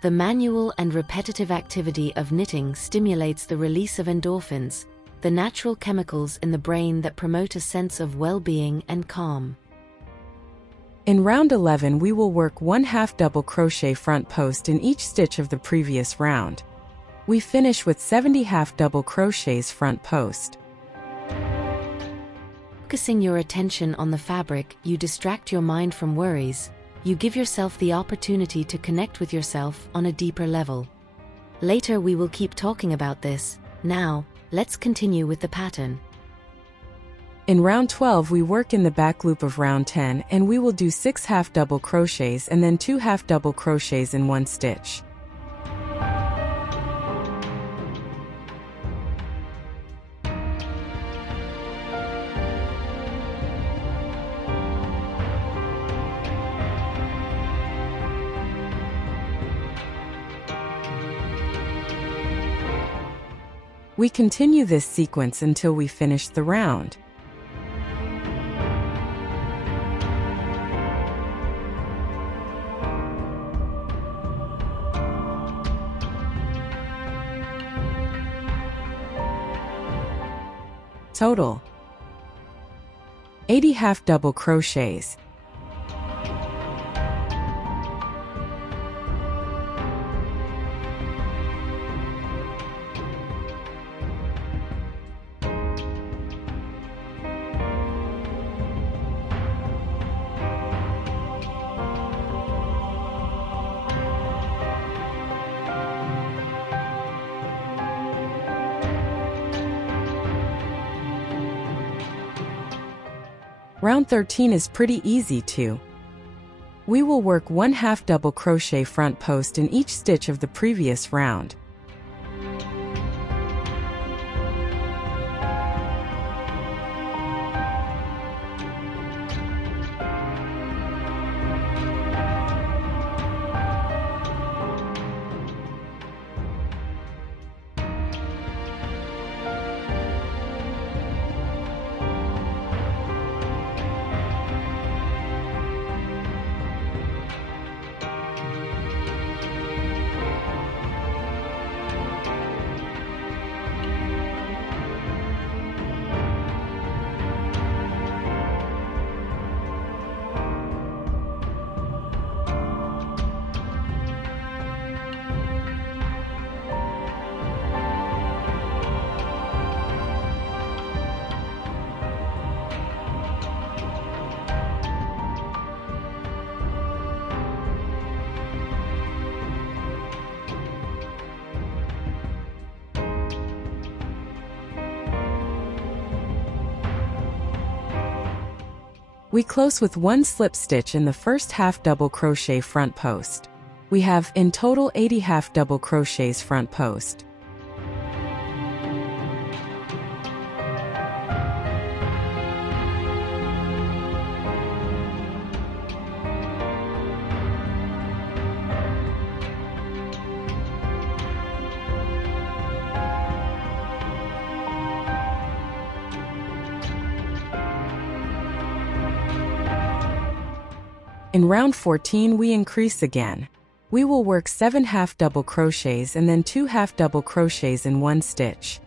The manual and repetitive activity of knitting stimulates the release of endorphins, the natural chemicals in the brain that promote a sense of well-being and calm. In round 11, we will work 1/2 double crochet front post in each stitch of the previous round. We finish with 70 half double crochets front post. Focusing your attention on the fabric, you distract your mind from worries. You give yourself the opportunity to connect with yourself on a deeper level. Later we will keep talking about this. Now, let's continue with the pattern. In round 12, we work in the back loop of round 10, and we will do 6 half double crochets and then 2 half double crochets in one stitch. We continue this sequence until we finish the round. Total 80 half double crochets. Round 13 is pretty easy too. We will work 1/2 double crochet front post in each stitch of the previous round. We close with 1 slip stitch in the first half double crochet front post. We have in total 80 half double crochets front post. In round 14, we increase again. We will work 7 half double crochets and then 2 half double crochets in one stitch.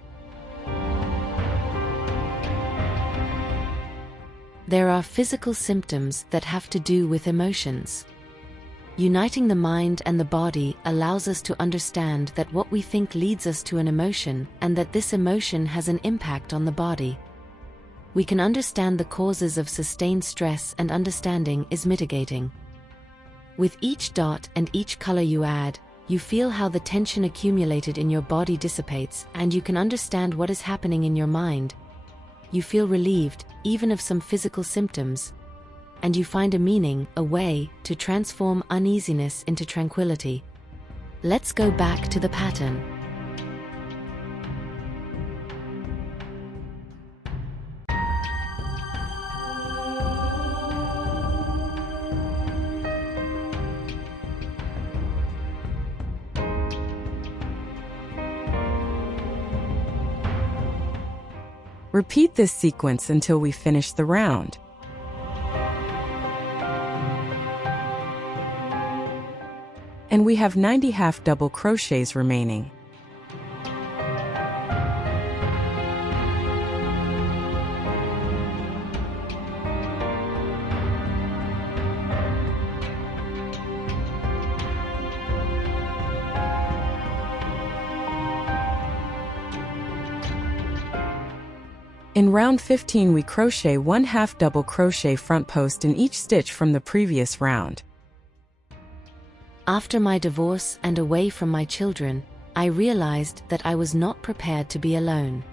There are physical symptoms that have to do with emotions. Uniting the mind and the body allows us to understand that what we think leads us to an emotion, and that this emotion has an impact on the body. We can understand the causes of sustained stress, and understanding is mitigating. With each dot and each color you add, you feel how the tension accumulated in your body dissipates, and you can understand what is happening in your mind. You feel relieved, even of some physical symptoms, and you find a meaning, a way to transform uneasiness into tranquility. Let's go back to the pattern. Repeat this sequence until we finish the round. And and we have 90 half double crochets remaining. In round 15 we crochet 1 half double crochet front post in each stitch from the previous round. After my divorce and away from my children, I realized that I was not prepared to be alone.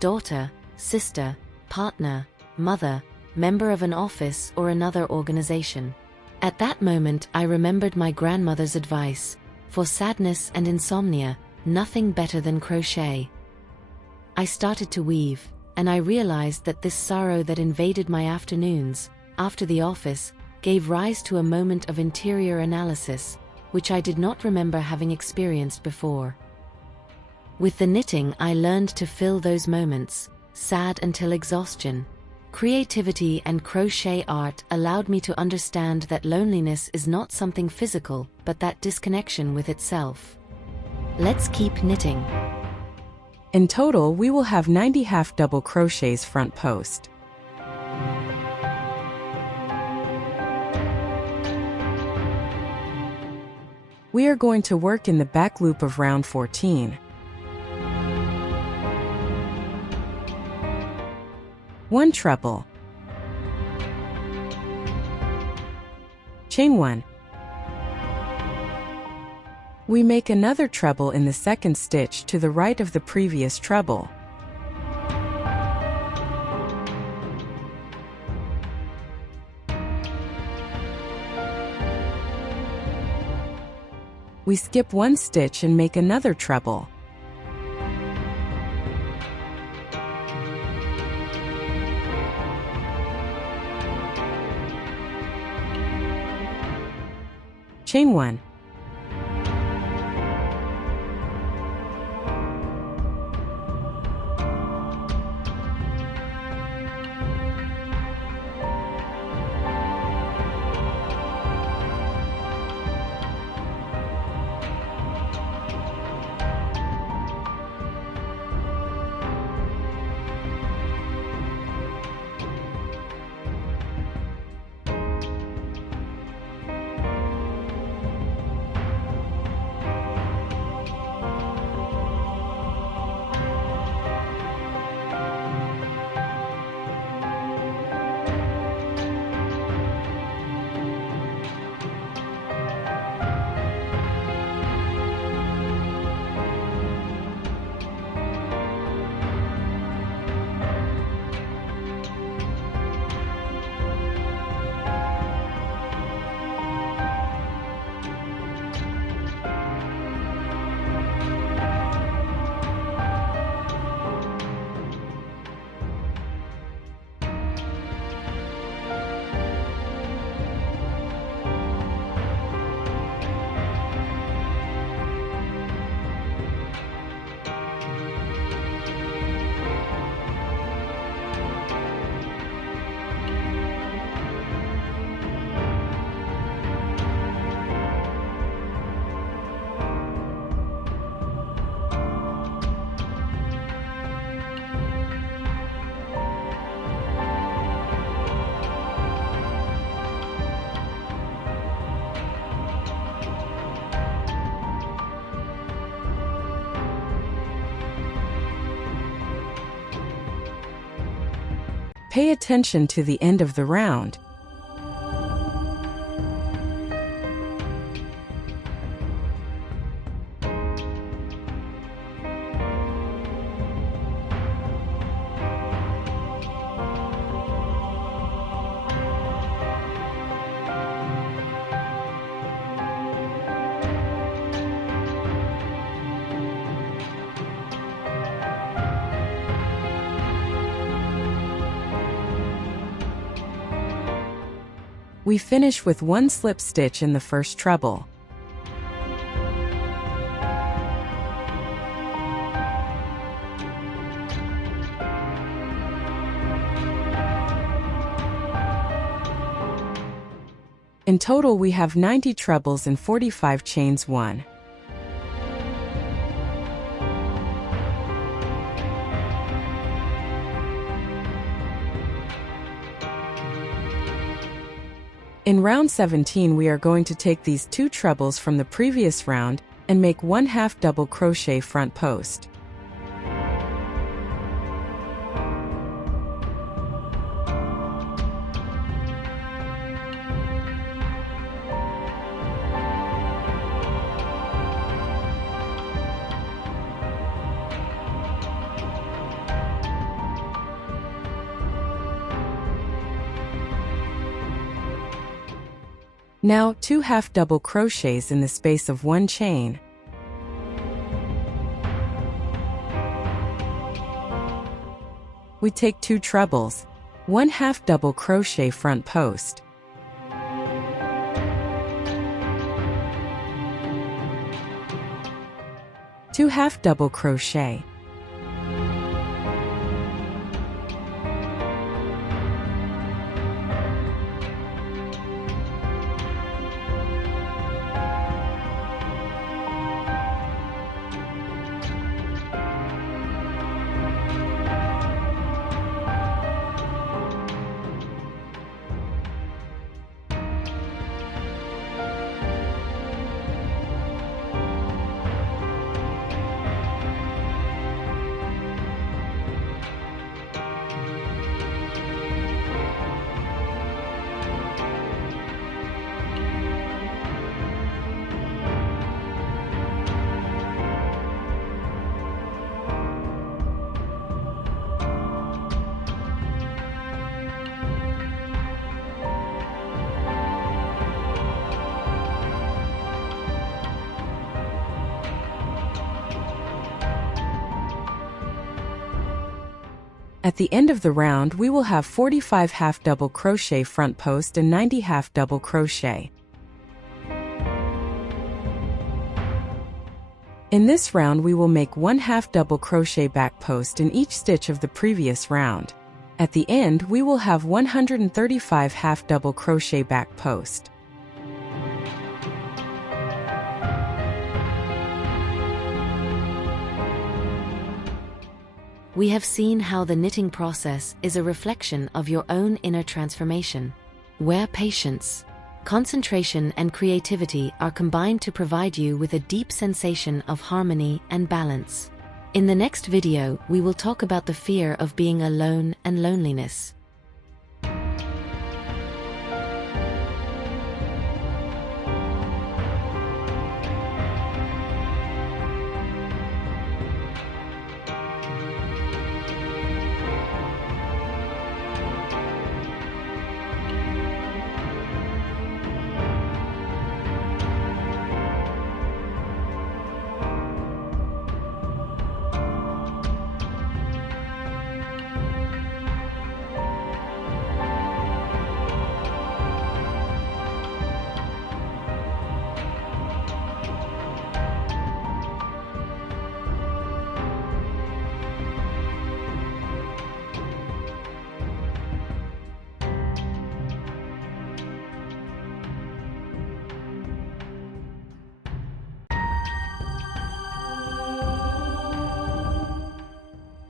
Daughter, sister, partner, mother, member of an office or another organization. At that moment I remembered my grandmother's advice: for sadness and insomnia, nothing better than crochet. I started to weave, and I realized that this sorrow that invaded my afternoons, after the office, gave rise to a moment of interior analysis, which I did not remember having experienced before. With the knitting I learned to fill those moments, sad until exhaustion. Creativity and crochet art allowed me to understand that loneliness is not something physical, but that disconnection with itself. Let's keep knitting. In total, we will have 90 half double crochets front post. We are going to work in the back loop of round 14. 1 treble, chain 1. We make another treble in the second stitch to the right of the previous treble. We skip 1 stitch and make another treble. Chain 1. Pay attention to the end of the round. We finish with 1 slip stitch in the first treble. In total we have 90 trebles and 45 chains 1. In round 17 we are going to take these 2 trebles from the previous round and make 1/2 double crochet front post. Now 2 half double crochets in the space of 1 chain. We take 2 trebles, 1/2 double crochet front post. Two half double crochet. At the end of the round, we will have 45 half double crochet front post and 90 half double crochet. In this round, we will make 1 half double crochet back post in each stitch of the previous round. At the end, we will have 135 half double crochet back post. We have seen how the knitting process is a reflection of your own inner transformation, where patience, concentration, and creativity are combined to provide you with a deep sensation of harmony and balance. In the next video, we will talk about the fear of being alone and loneliness.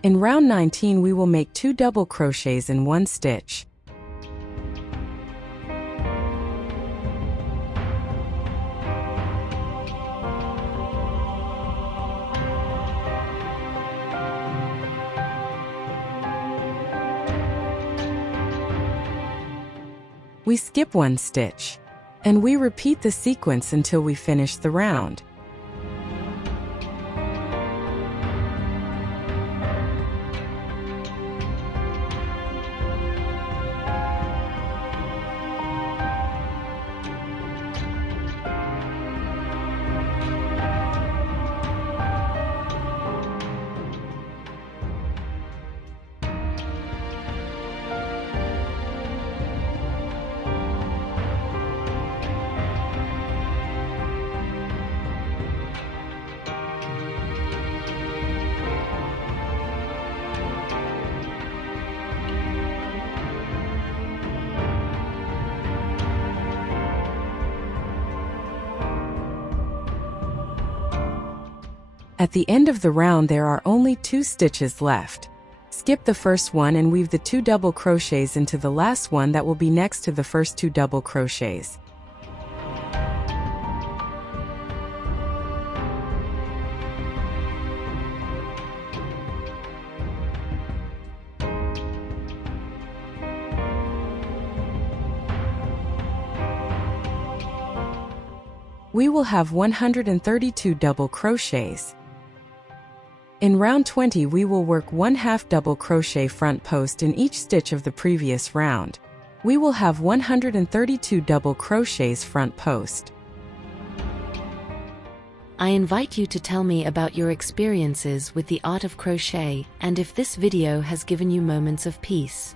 In round 19, we will make 2 double crochets in 1 stitch. We skip 1 stitch, and we repeat the sequence until we finish the round. At the end of the round there are only 2 stitches left. Skip the first one and weave the 2 double crochets into the last one that will be next to the first 2 double crochets. We will have 132 double crochets. In round 20 we will work 1/2 double crochet front post in each stitch of the previous round. We will have 132 double crochets front post. I invite you to tell me about your experiences with the art of crochet and if this video has given you moments of peace.